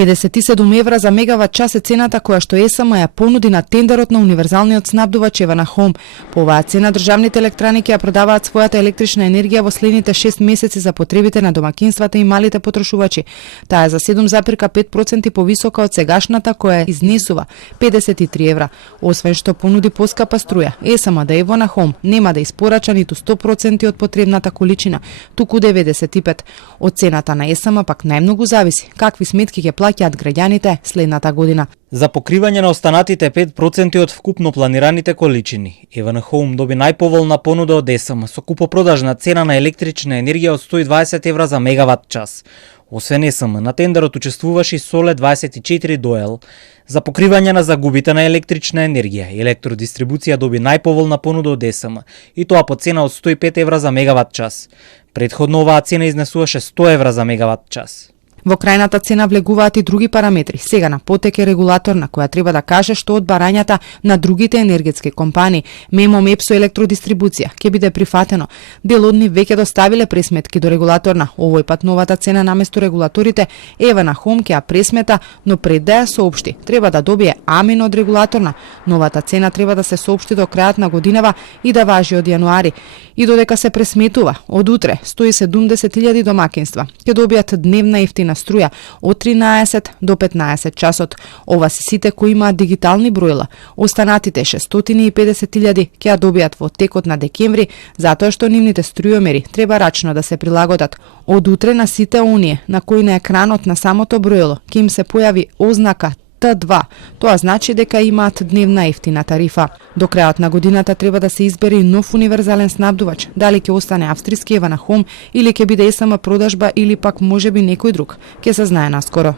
57 евра за мегават час е цената која што ЕСМ ја понуди на тендерот на универзалниот снабдувач Еванахом. По оваа цена државните електрани ќе ја продаваат својата електрична енергија во следните 6 месеци за потребите на домакинствата и малите потрошувачи. Таа е за 7,5% повисока од сегашната која изнесува 53 евра. Освен што понуди поскапа струја, ЕСМ да Еванахом нема да испорача ниту 100% од потребната количина, туку 95%. Од цената на ЕСМ пак најмногу зависи какви сметки ќе плаќаат граѓаните следната година. За покривање на останатите 5% од вкупно планираните количини, Еванахом доби најповолна понуда од ЕСМ со купопродажна цена на електрична енергија од 120 евра за мегават час. Освен ЕСМ, на тендерот учествуваше и Соле 24 Доел. За покривање на загубите на електрична енергија, Електродистрибуција доби најповолна понуда од ЕСМ, и тоа по цена од 105 евра за мегават час. Предходно оваа цена изнесуваше 100 евра за мегават час. Во крајната цена влегуваат и други параметри. Сега на потек е регулаторна која треба да каже што од барањата на другите енергетски компании, МЕМО, МЕПСО, Електродистрибуција, ќе биде прифатено. Дел од нив веќе доставиле пресметки до регулаторна. Овој пат новата цена наместо регулаторите Еванахом ќе ја пресмета, но пред да ја соопшти, треба да добие амин од регулаторна. Новата цена треба да се соопшти до крајот на годинава и да важи од јануари. И додека се пресметува, од утре 170.000 домакинства ќе добијат дневна ефтина струја од 13 до 15 часот. Ова се сите кои имаат дигитални броила. Останатите 650.000 ќе ја добијат во текот на декември, затоа што нивните струјомери треба рачно да се прилагодат. Од утре на сите оние на кои на екранот на самото броило ќе им се појави ознака Т2. Тоа значи дека имаат дневна ефтина тарифа. До крајот на годината треба да се избере нов универзален снабдувач, дали ќе остане австријски Еванахом или ќе биде ЕСМ продажба или пак можеби некој друг. Ќе се знае наскоро.